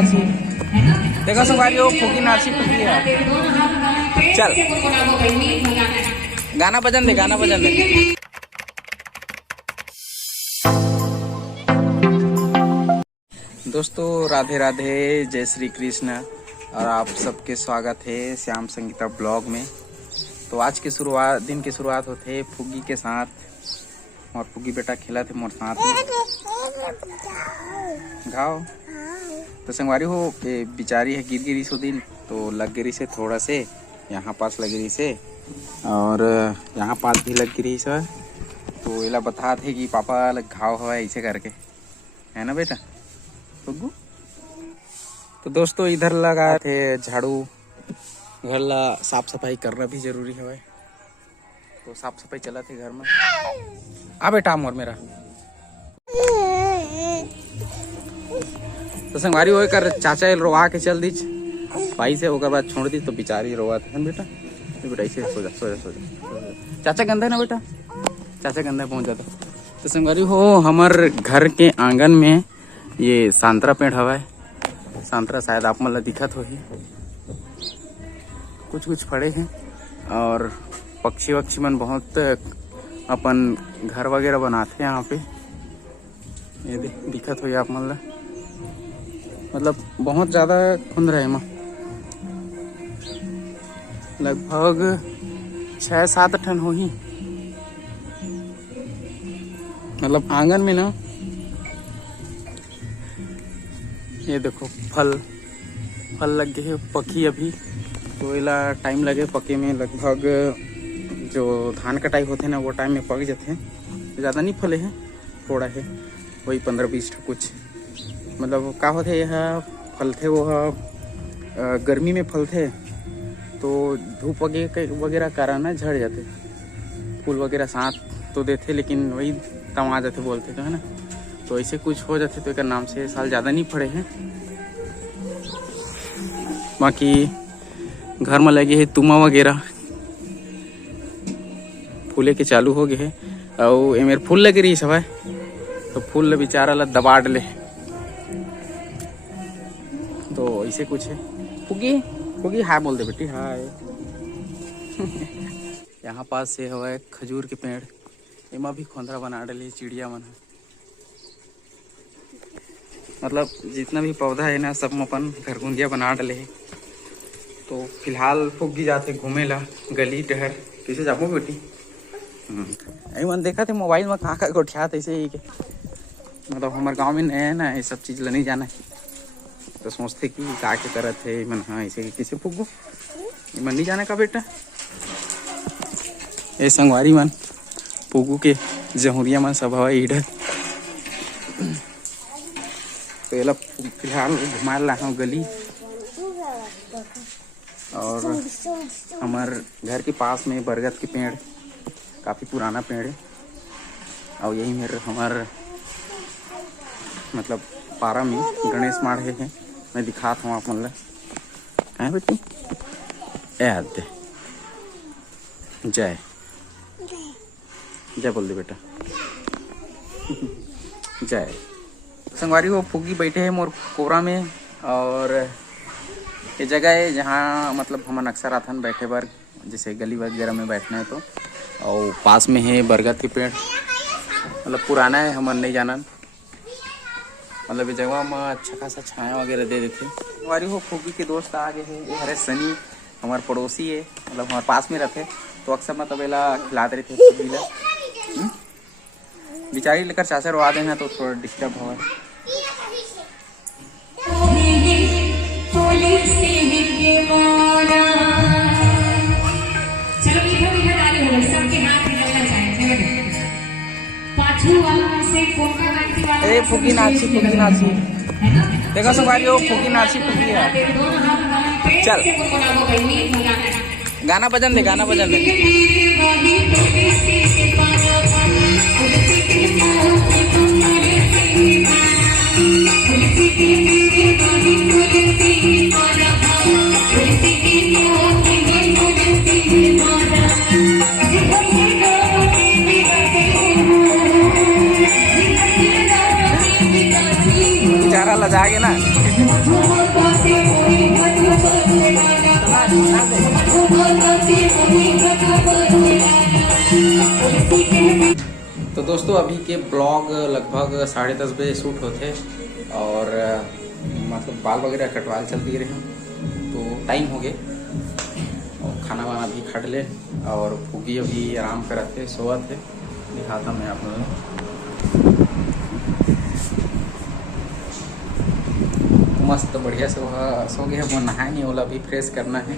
नाची देखो संगवारी हो फुगी नाची फुगी है। चल गाना बजन दे गाना बजन दे। दोस्तों राधे राधे जय श्री कृष्ण और आप सबके स्वागत है श्याम संगीता ब्लॉग में। तो आज की शुरुआत दिन की शुरुआत होते है फुगी के साथ और फुगी बेटा खेला थे मोर साथ में घाव। तो संगवारी हो बिचारी है गिर गिरी सो दिन तो लग गिरी से थोड़ा से यहाँ पास लग गिरी से और यहाँ पास भी लग गिरी से। तो ये बता थे कि पापा लग घाव है ऐसे करके है ना बेटा फुग्गू। तो दोस्तों इधर लगाए थे झाड़ू घर ला साफ सफाई करना भी जरूरी है। तो साफ सफाई चला थे घर में आ बेटा मोर मेरा। तो संगवारी हो कर चाचा रोवा के चल दी भाई से ओकर बाद छोड़ दी तो बिचारी रोवा थे बेटा। बेटा ऐसे सो जा सो जा सो जा। चाचा गंदा है ना बेटा चाचा गंदा पहुंच जाता। तो संगवारी हो हमार घर के आंगन में ये संतरा पेड़ हवा है। संतरा शायद आप मतलब दिखत हो ही कुछ कुछ फड़े हैं और पक्षी वक्षी मन बहुत अपन घर वगैरह बनाते हैं यहाँ पे। ये दिखत हो आप मतलब बहुत ज़्यादा खुंद रहे माँ लगभग 6-7 टन हो ही मतलब आंगन में ना। ये देखो फल लग गए पकी अभी तो इला टाइम लगे पके में। लगभग जो धान कटाई होते हैं ना वो टाइम में पक जाते हैं। ज़्यादा नहीं फले हैं थोड़ा है वही 15-20 कुछ मतलब का होते यह फल थे वो गर्मी में फल थे तो धूप वगैरह कारण ना झड़ जाते फूल वगैरह साथ तो देते लेकिन वही तमा जाते बोलते तो है ना। तो ऐसे कुछ हो जाते तो एक नाम से साल ज़्यादा नहीं पड़े हैं। बाकी घर में लगे है तुमा वगैरह फूले के चालू हो गए है और ये मेरे फूल लगे रही सब है तो फूल बेचारा ला दबा डले तो ऐसे कुछ है। फुगी हाय बोल दे बेटी हाय। यहाँ पास से हवा खजूर के पेड़ एमा भी खोंदरा बना डले चिड़िया मन मतलब जितना भी पौधा है ना सब में अपन घरगुंदिया बना डले है। तो फिलहाल फुग्गी जाते घूमे ला गली टहर कैसे जाबो बेटी। अरे मन देखा थे मोबाइल में कहाँ का गोठियात ऐसे ही के मतलब हमारे गांव में नया है ना ये सब चीज़ ला नहीं जाना है तो सोचते कि का के करत है मन। हाँ ऐसे कैसे फुग्गू मन नहीं जाना का बेटा। ये संगवारी मन फुग्गू के जहुरिया मन सब हवा इधर तो ये फिलहाल घुमा ला हूँ गली और हमारे घर के पास में बरगद के पेड़ काफ़ी पुराना पेड़ है और यही मेरे हमारे मतलब पारा में गणेश माढ़े हैं। मैं दिखाता हूँ आप मतलब कहाँ बेटी दे जय जय बोल दे बेटा जय। संगवारी हो फुग्गी बैठे हैं मोर कोरा में और ये जगह है जहाँ मतलब हम अक्सर आते हैं बैठे बार जैसे गली वगैरह में बैठना है तो। और पास में है बरगद के पेड़ मतलब पुराना है हम नहीं जाना मतलब ये जगह में अच्छा खासा छाया वगैरह दे देते। हमारी हो फुग्गी के दोस्त आ गए हैं। ये हरे सनी हमारे पड़ोसी है मतलब हमारे पास में रहते तो अक्सर मतलब एला खिलाते रहते फुग्गी ला। बिचारी लेकर चाचा रोआ देना तो थोड़ा डिस्टर्ब हो। ए फुगी नाची देखो संगवारी हो फुगी नाची फुगी है। चल गाना बजन दे गाना बजन दे। बेचारा लजा के ना तो दोस्तों अभी के ब्लॉग लगभग 10:30 बजे शूट होते और मतलब बाल वगैरह कटवाल चल दिए रहे तो टाइम हो गए और खाना वाना भी खट ले और फूगी अभी आराम करते सोवत थे। दिखाता मैं आप लोगों मस्त बढ़िया से वह सो गया। वो नहाए नहीं ओला भी फ्रेश करना है।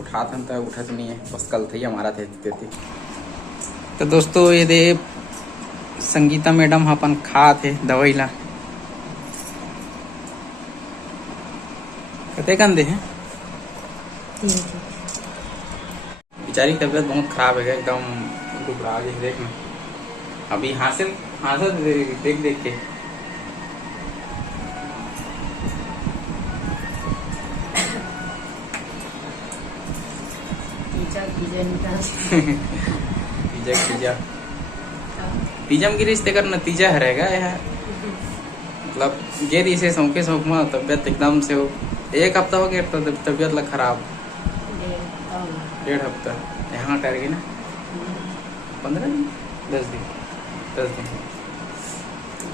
उठा था तो उठा तो नहीं है बस कल थे हमारा थे देते। तो दोस्तों ये दे संगीता मैडम अपन खा थे दवाई ला कते कंदे हैं। बेचारी तबीयत बहुत खराब है एकदम घबरा गई। देखना अभी हासिल देख देख के पिजम की रिश्ते का नतीजा है रहेगा यार। मतलब गिर इसे सौंके सौंक में तबियत एकदम से हो 1 हफ्ता हो गया तो तबियत लग खराब 1.5 हफ्ता यहाँ ठहर गई ना 15 दिन 10 दिन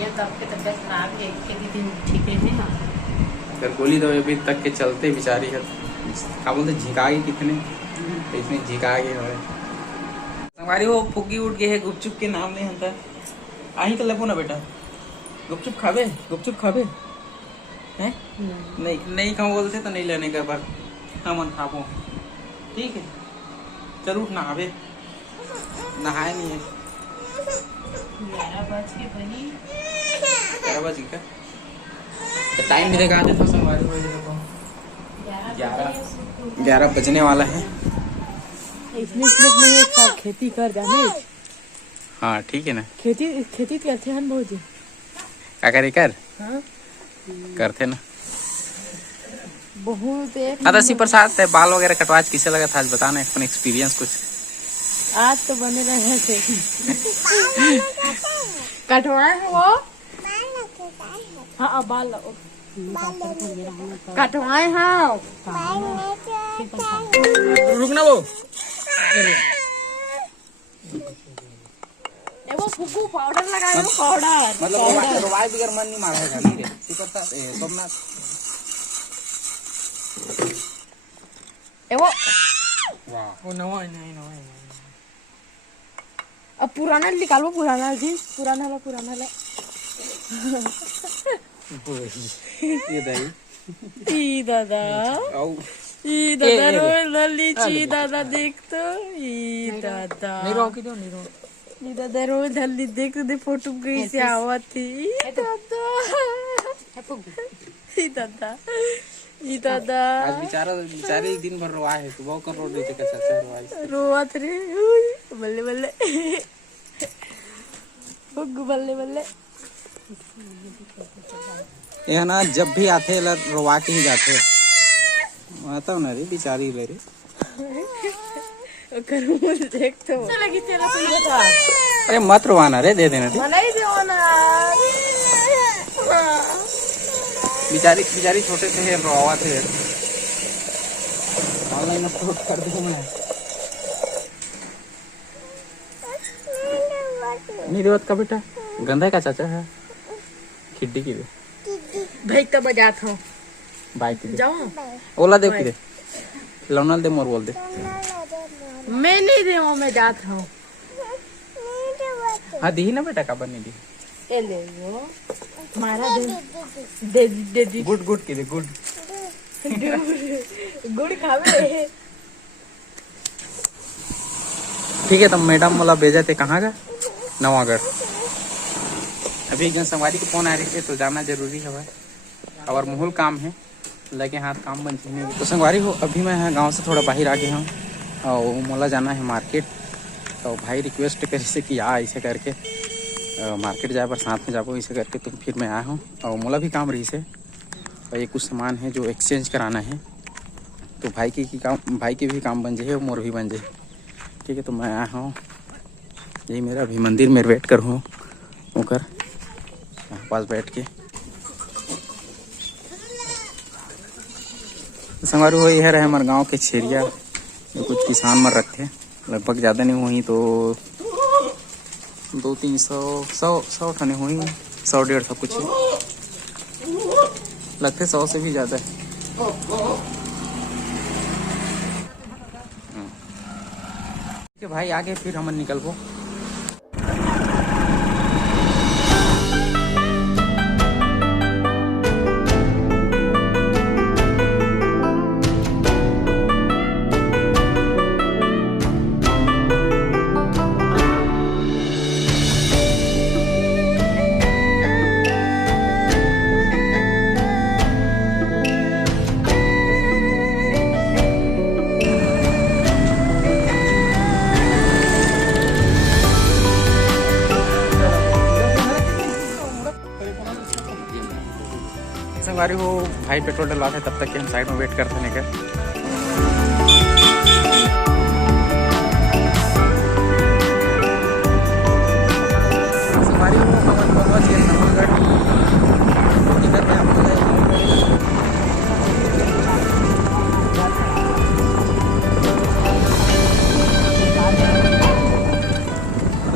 ये तो आपकी तबियत खराब है एक दिन ठीक है ना। अगर गोली दवाई अभी तक के चलते बेचारी है क्या बोलते झिका गई कितने इतने झिका गए हो हमारी वो फुग्गी उठ गई है। गुपचुप के नाम नहीं होता आई तो लगो ना बेटा गुपचुप खाबे हैं नहीं खाओ बोलते तो नहीं लेने का पर हम खाबो ठीक है। चल उठ नहावे नहाए नहीं है 11 बज का तो टाइम भी लगा देता संगवारी को 11 बजने वाला है। इसमें खेती कर जाने। हाँ ठीक है ना खेती करते हैं बहुत जी क्या करे कर हाँ? करते ना बहुत आदर्शी प्रसाद है। बाल वगैरह कटवा किसे लगा था आज बताना अपना एक्सपीरियंस कुछ। आज तो बने रहे थे कटवाए वो हाँ बाल कटवाए हाँ रुकना वो वो फुग्गू पाउडर लगाए पाउडर मतलब रोवाई बिगर मन नहीं मारा है नहीं रे सिकता सोमनाथ ए वो वाह वो नहीं अब पुराना निकालो पुराना ला ये दही ई दादा आओ रोल लीची दादा देख तो ई दादा नहीं रोकी दो नहीं रो ई दादा रोल धल्ली देख तो दे फोटो कैसे आवा थी ई दादा आज बेचारे दिन भर रोआ है तो वो कर रो देते कैसा रोआत रे बल्ले बल्ले ये ना जब भी आते रोवा के ही जाते आता ना रे बेचारी ले रे देख तो लगी तेरा बता अरे मत रोवाना रे दे देना मलाई दो ना बेचारी छोटे से रोवा थे ऑनलाइन अपलोड कर दूं मैं नहीं देवत का बेटा गंदा का चाचा है खिड्डी की दे भाई तो बजात हूँ बाइक की दे जाऊँ ओला दे की दे लौनल दे मोर बोल दे मैं नहीं दे मैं जात हूँ हाँ दी ना बेटा का बनी दी ए ले वो मारा दे दी गुड की दे गुड गुड़ खावे ठीक है तो मैडम वाला भेजा थे कहाँ का नवागढ़। अभी एक संगवारी के फोन आ रही थे तो जाना जरूरी है भाई और मुहुल काम है लगे हाथ काम बन नहीं तो संगवारी हो अभी मैं गांव से थोड़ा बाहर आ गया हूँ और मोला जाना है मार्केट। तो भाई रिक्वेस्ट करे से कि आ ऐसे करके मार्केट जाए पर साथ में जाबो ऐसे करके तो फिर मैं आया हूँ और मोला भी काम रही से और ये कुछ सामान है जो एक्सचेंज कराना है तो भाई के भी काम बन जाए और मोर भी बन जाए। ठीक है तो मैं आया हूँ यही मेरा अभी मंदिर में वेट कर हूँ होकर यहाँ पास बैठ के संगवारी हो यह रहे हमारे गांव के छेरिया जो कुछ किसान मर रखे लगभग ज़्यादा नहीं हुई तो 200-300 ठने हुई 100-150 कुछ लगते 100 से भी ज़्यादा है। ठीक है भाई आगे फिर हम निकलबो। संगवारी हो भाई पेट्रोल डलवाते तब तक के हम साइड में वेट करते हैं क्या। संगवारी हो हमारे पहुँच गए नवागढ़ टिकट है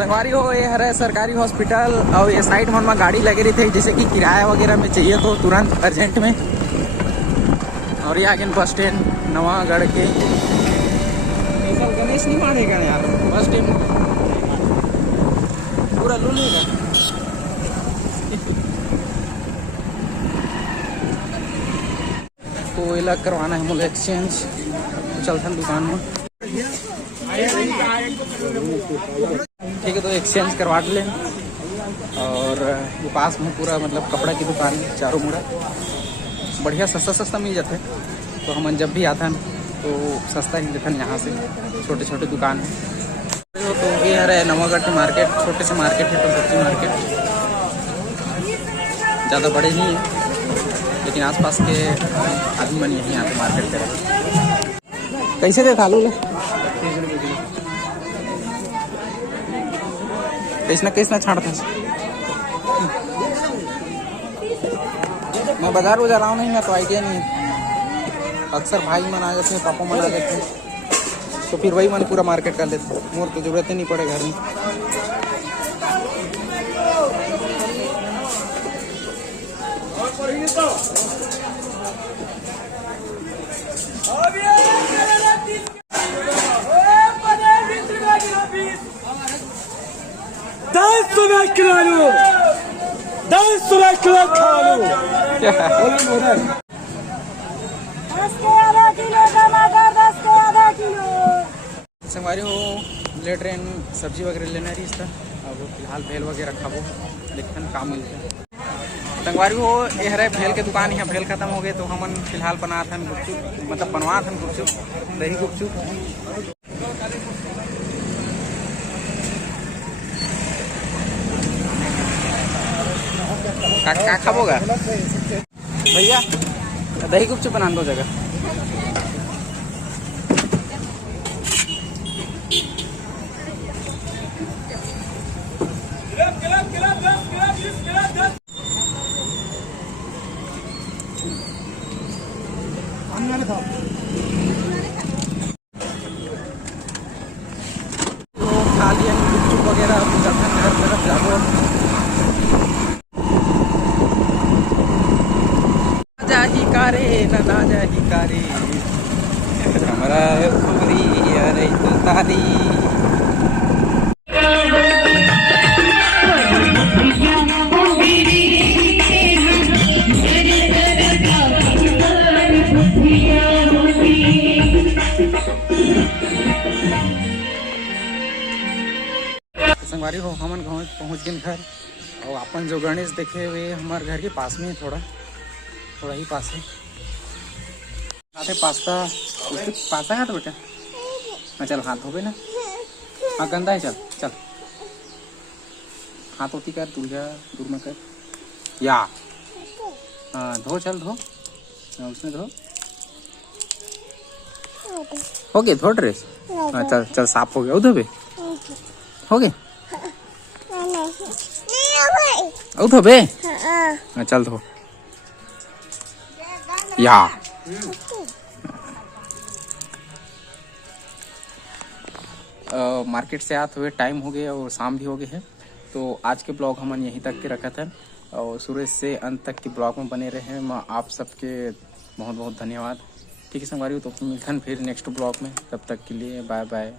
संगवारी हो ये हरे सरकारी हॉस्पिटल और ये साइड में गाड़ी लगी रही थी जैसे कि किराया वगैरह में चाहिए तो तुरंत अर्जेंट में। और ये आगे बस स्टैंड नवागढ़ के गणेश नहीं मारेगा यार बस स्टैंड पूरा लूलेगा। तो ये लग करवाना है मुझे एक्सचेंज तो चलते हैं दुकान में। ठीक है तो एक्सचेंज करवा लें। और वो पास में पूरा मतलब कपड़ा की दुकान है चारों मुड़ा बढ़िया सस्ता मिल जाते हैं तो हम जब भी आते हैं तो सस्ता ही लेते हैं यहाँ से छोटे छोटे दुकान है। तो ये है नवागढ़ की मार्केट छोटे से मार्केट है तो सब्जी मार्केट ज़्यादा बड़े नहीं है लेकिन आसपास के आदमी मन यहीं आते मार्केट करें। कैसे देता आलू कैसना छाड़ता मैं बाजार उजार आऊँ नहीं मैं तो आइडिया नहीं है। अक्सर भाई मन आ जाते हैं पापा मन आ जाते हैं तो फिर वही मन पूरा मार्केट कर लेते हैं मोर तो जरूरत ही नहीं पड़े घर में। संगवारी हो ले ट्रेन सब्जी वगैरह लेना रही इसका अब फिलहाल भेल वगैरह खाबो देखते हैं काम मिलते हैं। संगवारी हो ये हरे भेल के दुकान यहाँ भेल खत्म हो गए तो हमन फिलहाल बना था गुपचुप मतलब बनवा था गुपचुप दही गुपचुप। क्या खाबोगा भैया दही गुपचुप बना दो जगह। खा लिया गुपचुप वगैरह घर तरफ जाओ। जाही कारे ना जाही कारे हमारा खुबरी अरे तारी। संगवारी हो हमन गाँव पहुँच गए घर और अपन जो गणेश देखे हुए हमारे घर के पास में थोड़ा ही पास है। आते पास्ता पास्ता है तो बेटा हाँ चल हाथ धोबे ना हाँ गंदा है चल हाथ होती कर दूर में कर या हाँ धो चल धो उसमें धो हो गए धो ड्रेस हाँ चल साफ हो गया उधर भी हो गए उधर बे हाँ चल धो या मार्केट से आते हुए टाइम हो गया और शाम भी हो गए है। तो आज के ब्लॉग हम यहीं तक के रखा था और शुरू से अंत तक के ब्लॉग में बने रहे हैं। आप सबके बहुत बहुत धन्यवाद। ठीक है संगवारी, तो मिलते हैं फिर नेक्स्ट ब्लॉग में। तब तक के लिए बाय बाय।